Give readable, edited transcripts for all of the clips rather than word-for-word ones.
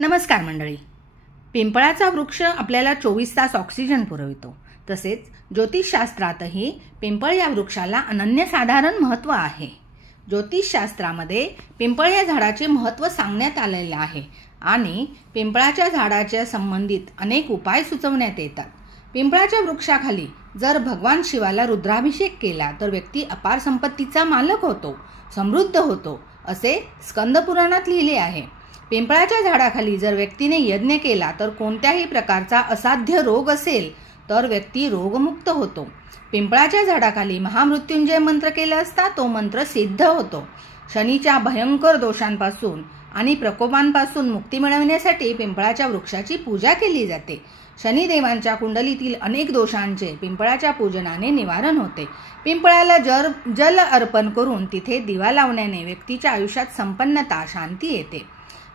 नमस्कार मंडळी. पिंपळाचा वृक्ष आपल्याला 24 तास ऑक्सिजन पुरवितो. तसेच ज्योतिषशास्त्रातही पिंपळ या वृक्षाला अनन्यसाधारण महत्त्व आहे. ज्योतिषशास्त्रामध्ये पिंपळ या झाडाचे महत्त्व सांगण्यात आलेले आहे आणि पिंपळाच्या झाडाच्या संबंधित अनेक उपाय सुचवण्यात येतात. पिंपळाच्या वृक्षाखाली जर भगवान शिवाला रुद्राभिषेक केला तर व्यक्ती अपार संपत्तीचा मालक होतो, समृद्ध होतो, असे स्कंद पुराणात लिहिले आहे. पिंपळाच्या झाडाखाली जर व्यक्तीने यज्ञ केला तर कोणत्याही प्रकारचा असाध्य रोग असेल तर व्यक्ती रोगमुक्त होतो. पिंपळाच्या झाडाखाली महामृत्युंजय मंत्र केला असता तो मंत्र सिद्ध होतो. शनीच्या भयंकर दोषांपासून आणि प्रकोपांपासून मुक्ती मिळवण्यासाठी पिंपळाच्या वृक्षाची पूजा केली जाते. शनिदेवांच्या कुंडलीतील अनेक दोषांचे पिंपळाच्या पूजनाने निवारण होते. पिंपळाला जल अर्पण करून तिथे दिवा लावण्याने व्यक्तीच्या आयुष्यात संपन्नता, शांती येते.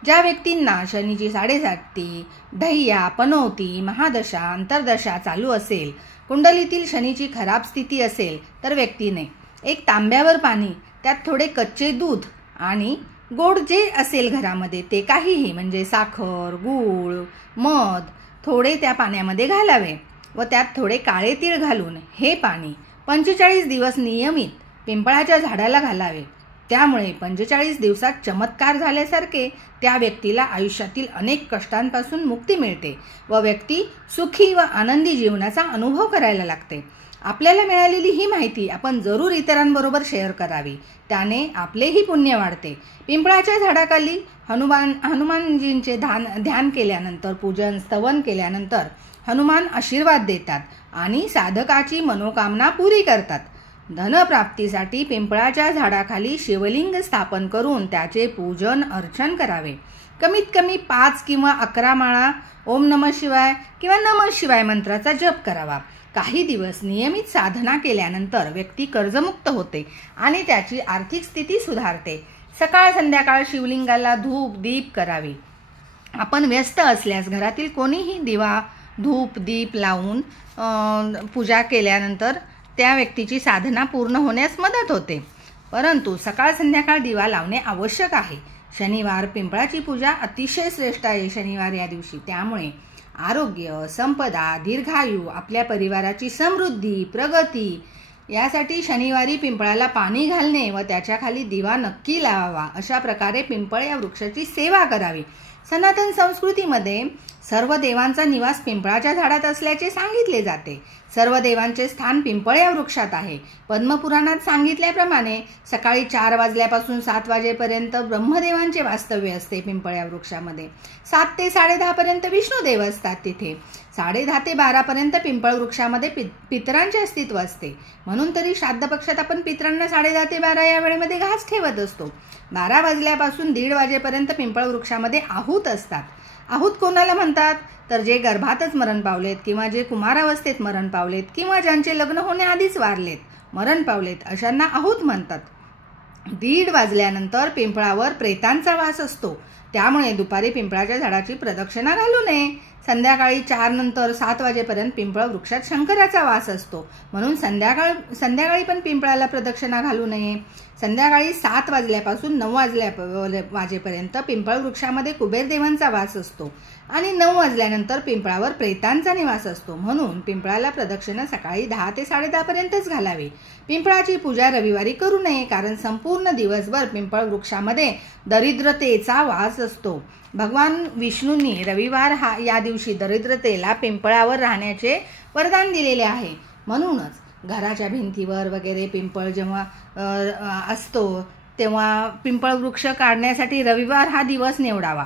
ज्या व्यक्तींना शनीची 7.5, ढय्या, पनौती, महादशा, अंतर्दशा चालू असेल, कुंडलीतील शनीची खराब स्थिती असेल तर व्यक्तीने एक तांब्यावर पाणी, त्यात थोडे कच्चे दूध आणि गोड जे असेल घरामध्ये ते काहीही म्हणजे साखर, गूळ, मध थोडे त्या पाण्यामध्ये घालावे व त्यात थोडे काळे तीळ घालून हे पाणी 45 दिवस नियमित पिंपळाच्या झाडाला घालावे. त्यामुळे 45 दिवसात चमत्कार झाल्यासारखे त्या व्यक्तीला आयुष्यातील अनेक कष्टांपासून मुक्ती मिळते व व्यक्ती सुखी व आनंदी जीवनाचा अनुभव करायला लागते. आपल्याला मिळालेली ही माहिती आपण जरूर इतरांबरोबर शेअर करावी, त्याने आपलेही पुण्य वाढते. पिंपळाच्या झाडाखाली हनुमानजींचे ध्यान केल्यानंतर, पूजन स्तवन केल्यानंतर हनुमान आशीर्वाद देतात आणि साधकाची मनोकामना पुरी करतात. धनप्राप्तीसाठी पिंपळाच्या झाडाखाली शिवलिंग स्थापन करून त्याचे पूजन अर्चन करावे. कमीत कमी 5 किंवा 11 माळा ओम नमः शिवाय किंवा नमः शिवाय मंत्राचा जप करावा. काही दिवस नियमित साधना केल्यानंतर व्यक्ती कर्जमुक्त होते आणि त्याची आर्थिक स्थिती सुधारते. सकाळ संध्याकाळ शिवलिंगाला धूप दीप करावे. आपण व्यस्त असल्यास घरातील कोणीही दिवा धूप दीप लावून पूजा केल्यानंतर त्या व्यक्तीची साधना पूर्ण होण्यास मदत होते. परंतु सकाळ संध्याकाळ दिवा लावणे आवश्यक आहे. शनिवार पिंपळाची पूजा अतिशय श्रेष्ठ आहे शनिवार या दिवशी. त्यामुळे आरोग्य, संपदा, दीर्घायू, आपल्या परिवाराची समृद्धी, प्रगती यासाठी शनिवारी पिंपळाला पाणी घालणे व त्याच्या खाली दिवा नक्की लावावा. अशा प्रकारे पिंपळ या वृक्षाची सेवा करावी. सनातन संस्कृतीमध्ये सर्व देवांचा निवास पिंपळाच्या झाडात असल्याचे सांगितले जाते. सर्व देवांचे स्थान पिंपळ या वृक्षात आहे. पद्मपुराणात सांगितल्याप्रमाणे सकाळी 4 वाजल्यापासून 7 वाजेपर्यंत ब्रह्मदेवांचे वास्तव्य असते पिंपळ या वृक्षामध्ये. 7 ते 10:30 पर्यंत विष्णुदेव असतात तिथे. 10:30 ते 12 पर्यंत पिंपळ वृक्षामध्ये पितरांचे अस्तित्व असते. म्हणून तरी श्राद्ध पक्षात आपण पितरांना 10:30 ते 12 या वेळेमध्ये घास ठेवत असतो. 12 वाजल्यापासून 1:30 वाजेपर्यंत पिंपळ वृक्षामध्ये आहूत असतात. आहूत कोणाला म्हणतात तर जे गर्भातच मरण पावलेत किंवा जे कुमारावस्थेत मरण पावलेत किंवा ज्यांचे लग्न होण्याआधीच वारलेत, मरण पावलेत, अशांना आहूत म्हणतात. 1:30 वाजल्यानंतर पिंपळावर प्रेतांचा वास असतो. त्यामुळे दुपारी पिंपळाच्या झाडाची प्रदक्षिणा घालू नये. संध्याकाळी 4 नंतर 7 वाजेपर्यंत पिंपळ वृक्षात शंकराचा वास असतो. म्हणून संध्याकाळी पण पिंपळाला प्रदक्षिणा घालू नये. संध्याकाळी 7 वाजल्यापासून 9 वाजेपर्यंत पिंपळ वृक्षामध्ये कुबेरदेवांचा वास असतो आणि 9 वाजल्यानंतर पिंपळावर प्रेतांचा निवास असतो. म्हणून पिंपळाला प्रदक्षिणा सकाळी 10 ते 10:30 पर्यंतच घालावी. पिंपळाची पूजा रविवारी करू नये, कारण संपूर्ण दिवसभर पिंपळ वृक्षामध्ये दरिद्रतेचा वास असतो. भगवान विष्णूंनी रविवार या दिवशी दरिद्रतेला पिंपळावर राहण्याचे वरदान दिलेले आहे. म्हणूनच घराच्या भिंतीवर वगैरे पिंपळ जेव्हा असतो तेव्हा पिंपळ वृक्ष काढण्यासाठी रविवार हा दिवस निवडावा.